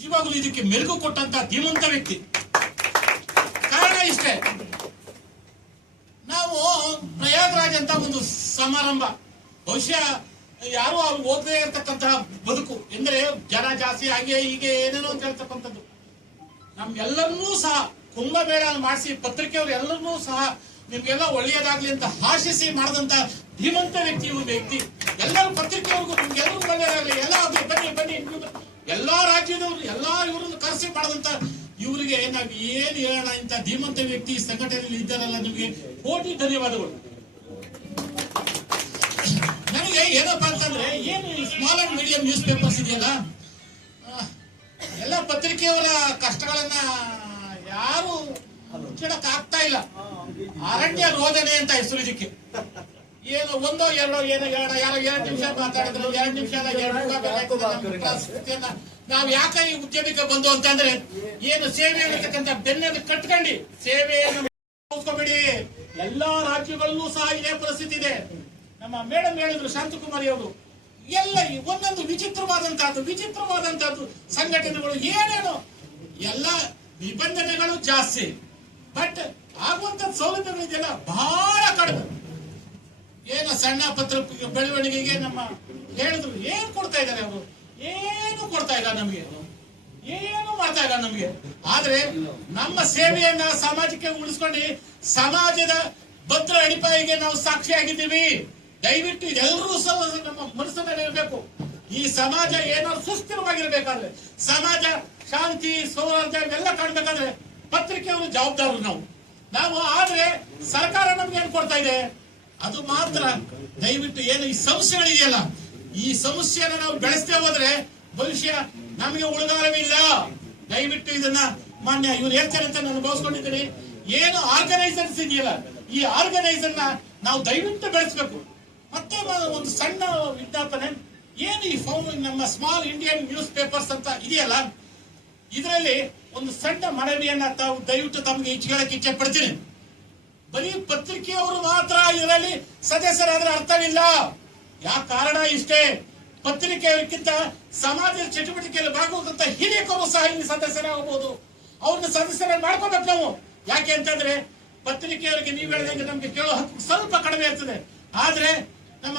ನಿಜವಾಗ್ಲೂ ಇದಕ್ಕೆ ಮೆರುಗು ಕೊಟ್ಟಂತ ಧೀಮಂತ ವ್ಯಕ್ತಿ. ಕಾರಣ ಇಷ್ಟೇ, ನಾವು ಪ್ರಯಾಗ್ರಾಜ್ ಅಂತ ಒಂದು ಸಮಾರಂಭ, ಬಹುಶಃ ಯಾರು ಅವ್ರು ಓದದೇ ಇರತಕ್ಕಂತಹ ಬದುಕು ಎಂದ್ರೆ ಜನ ಜಾಸ್ತಿ ಹಾಗೆ ಹೀಗೆ ಏನೇನೋ ಅಂತ ಹೇಳ್ತಕ್ಕಂಥದ್ದು. ನಮ್ಗೆಲ್ಲರನ್ನೂ ಸಹ ಕುಂಭಮೇಳ ಮಾಡಿಸಿ ಪತ್ರಿಕೆಯವರು ಎಲ್ಲರನ್ನೂ ಸಹ ನಿಮ್ಗೆಲ್ಲ ಒಳ್ಳೆಯದಾಗ್ಲಿ ಅಂತ ಆಶಿಸಿ ಮಾಡಿದಂತ ಧೀಮಂತ ವ್ಯಕ್ತಿ ವ್ಯಕ್ತಿ. ಎಲ್ಲರೂ ಪತ್ರಿಕೆಯವ್ರಿಗೂ ನಿಮ್ಗೆಲ್ಲರೂ ಒಳ್ಳೆಯದಾಗ್ಲಿ, ಎಲ್ಲ ಬನ್ನಿ ಬನ್ನಿ, ಎಲ್ಲಾ ರಾಜ್ಯದವರು ಎಲ್ಲಾ ಇವರನ್ನು ಕರೆಸಿ ಮಾಡಿದಂತ ಇವರಿಗೆ ನಾವ್ ಏನ್ ಹೇಳೋಣ, ಇಂತ ಧೀಮಂತ ವ್ಯಕ್ತಿ ಸಂಘಟನೆಯಲ್ಲಿ ಇದ್ದಾರಲ್ಲ, ನಿಮ್ಗೆ ಕೋಟಿ ಧನ್ಯವಾದಗಳು. ನನಗೆ ಏನಪ್ಪಾ ಅಂತಂದ್ರೆ, ಏನು small and medium news papers ಇದೆಯಲ್ಲ, ಎಲ್ಲ ಪತ್ರಿಕೆಯವರ ಕಷ್ಟಗಳನ್ನ ಯಾರು ಮುಚ್ಚಿಡಕ್ ಆಗ್ತಾ ಇಲ್ಲ. ಅರಣ್ಯ ರೋದನೆ ಅಂತ ಹೆಸರು ಇದಕ್ಕೆ. ಏನು ಒಂದೋ ಎರಡೋ ಏನೋ ಹೇಳೋಣ, ಯಾರೋ 2 ನಿಮಿಷ ಮಾತಾಡಿದ್ರು, 2 ನಿಮಿಷ ನಾವ್ ಯಾಕೆ ಈ ಉದ್ಯಮಕ್ಕೆ ಬಂದು ಅಂತಂದ್ರೆ, ಏನು ಸೇವೆ ಇರತಕ್ಕಂತ ಬೆನ್ನಲ್ಲಿ ಕಟ್ಕೊಂಡು ಸೇವೆಯನ್ನು ಮುಗಿಸ್ಕೋಬೇಡಿ. ಎಲ್ಲಾ ರಾಜ್ಯಗಳಲ್ಲೂ ಸಹ ಇದೇ ಪರಿಸ್ಥಿತಿ ಇದೆ. ನಮ್ಮ ಮೇಡಮ್ ಹೇಳಿದ್ರು, ಶಾಂತಕುಮಾರಿ ಅವರು, ಎಲ್ಲ ಒಂದೊಂದು ವಿಚಿತ್ರವಾದಂತಹದ್ದು ಸಂಘಟನೆಗಳು, ಏನೇನು ಎಲ್ಲ ನಿಬಂಧನೆಗಳು ಜಾಸ್ತಿ, ಬಟ್ ಆಗುವಂತ ಸೌಲಭ್ಯಗಳು ಇದೆಯಲ್ಲ ಬಹಳ ಕಡಿಮೆ. ಏನು ಸಣ್ಣ ಪತ್ರ ಬೆಳವಣಿಗೆಗೆ ನಮ್ಮ ಹೇಳಿದ್ರು, ಏನ್ ಕೊಡ್ತಾ ಇದ್ದಾರೆ ಅವರು? ಏನು ಕೊಡ್ತಾ ಇಲ್ಲ ನಮ್ಗೆ, ಏನು ಮಾಡ್ತಾ ಇಲ್ಲ ನಮ್ಗೆ. ಆದ್ರೆ ನಮ್ಮ ಸೇವೆಯನ್ನ ಸಮಾಜಕ್ಕೆ ಉಳಿಸ್ಕೊಂಡು ಸಮಾಜದ ಭದ್ರ ಅಡಿಪಾಯಿಗೆ ನಾವು ಸಾಕ್ಷಿಯಾಗಿದ್ದೀವಿ. ದಯವಿಟ್ಟು ಇದೆಲ್ಲರೂ ಸಹ ನಮ್ಮ ಮನಸ್ಸಿನಲ್ಲಿ ಇರಬೇಕು. ಈ ಸಮಾಜ ಏನಾದ್ರು ಸುಸ್ಥಿರವಾಗಿರ್ಬೇಕಾದ್ರೆ, ಸಮಾಜ ಶಾಂತಿ ಸೌಹಾರ್ದ ಇವೆಲ್ಲ ಕಾಣ್ಬೇಕಾದ್ರೆ ಪತ್ರಿಕೆಯವರು ಜವಾಬ್ದಾರರು ನಾವು. ಆದ್ರೆ ಸರ್ಕಾರ ನಮ್ಗೆ ಏನ್ ಕೊಡ್ತಾ ಇದೆ ಅದು ಮಾತ್ರ. ದಯವಿಟ್ಟು ಏನು ಈ ಸಮಸ್ಯೆಗಳಿದೆಯಲ್ಲ, ಈ ಸಮಸ್ಯೆನ ನಾವು ಬೆಳೆಸ್ತೇ ಹೋದ್ರೆ ಭವಿಷ್ಯ ನಮಗೆ ಉಳಿಗಾಲವಿಲ್ಲ. ದಯವಿಟ್ಟು ಇದನ್ನ ಮಾನ್ಯ ಇವ್ರು ಹೇಳ್ತಾರೆ ಅಂತ ನಾನು ಭಾವಿಸ್ಕೊಂಡಿದ್ದೀನಿ. ಏನು ಆರ್ಗನೈಸರ್ಸ್ ಇದೆಯಲ್ಲ, ಈ ಆರ್ಗನೈಸರ್ ನ ನಾವು ದಯವಿಟ್ಟು ಬೆಳೆಸಬೇಕು. ಮತ್ತೆ ಒಂದು ಸಣ್ಣ ವಿಜ್ಞಾಪನೆ, ಏನು ಈ ನಮ್ಮ ಸ್ಮಾಲ್ ಇಂಡಿಯನ್ ನ್ಯೂಸ್ ಪೇಪರ್ಸ್ ಅಂತ ಇದೆಯಲ್ಲ, ಇದರಲ್ಲಿ ಒಂದು ಸಣ್ಣ ಮನವಿಯನ್ನ ತಾವು ದಯವಿಟ್ಟು ತಮಗೆ ಹೇಳಕ್ಕೆ ಇಚ್ಛೆ ಪಡ್ತೀನಿ. ಬರೀ ಪತ್ರಿಕೆಯವರು ಮಾತ್ರ ಇದರಲ್ಲಿ ಸದಸ್ಯರಾದ್ರೆ ಅರ್ಥವಿಲ್ಲ. ಯಾಕೆ ಕಾರಣ ಇಷ್ಟೇ, ಪತ್ರಿಕೆಯವರಿಗಿಂತ ಸಮಾಜದ ಚಟುವಟಿಕೆಯಲ್ಲಿ ಭಾಗವಹಿಸುವಂತ ಹಿರಿಯಕರು ಸಹ ಇಲ್ಲಿ ಸದಸ್ಯರಾಗಬಹುದು. ಅವ್ರನ್ನ ಸದಸ್ಯರಾಗಿ ಮಾಡ್ಕೋಬೇಕು ನಾವು. ಯಾಕೆ ಅಂತಂದ್ರೆ ಪತ್ರಿಕೆಯವರಿಗೆ ನೀವು ಹೇಳಿದಂಗೆ ನಮ್ಗೆ ಕೇಳೋ ಹಕ್ಕು ಸ್ವಲ್ಪ ಕಡಿಮೆ ಇರ್ತದೆ. ಆದ್ರೆ ನಮ್ಮ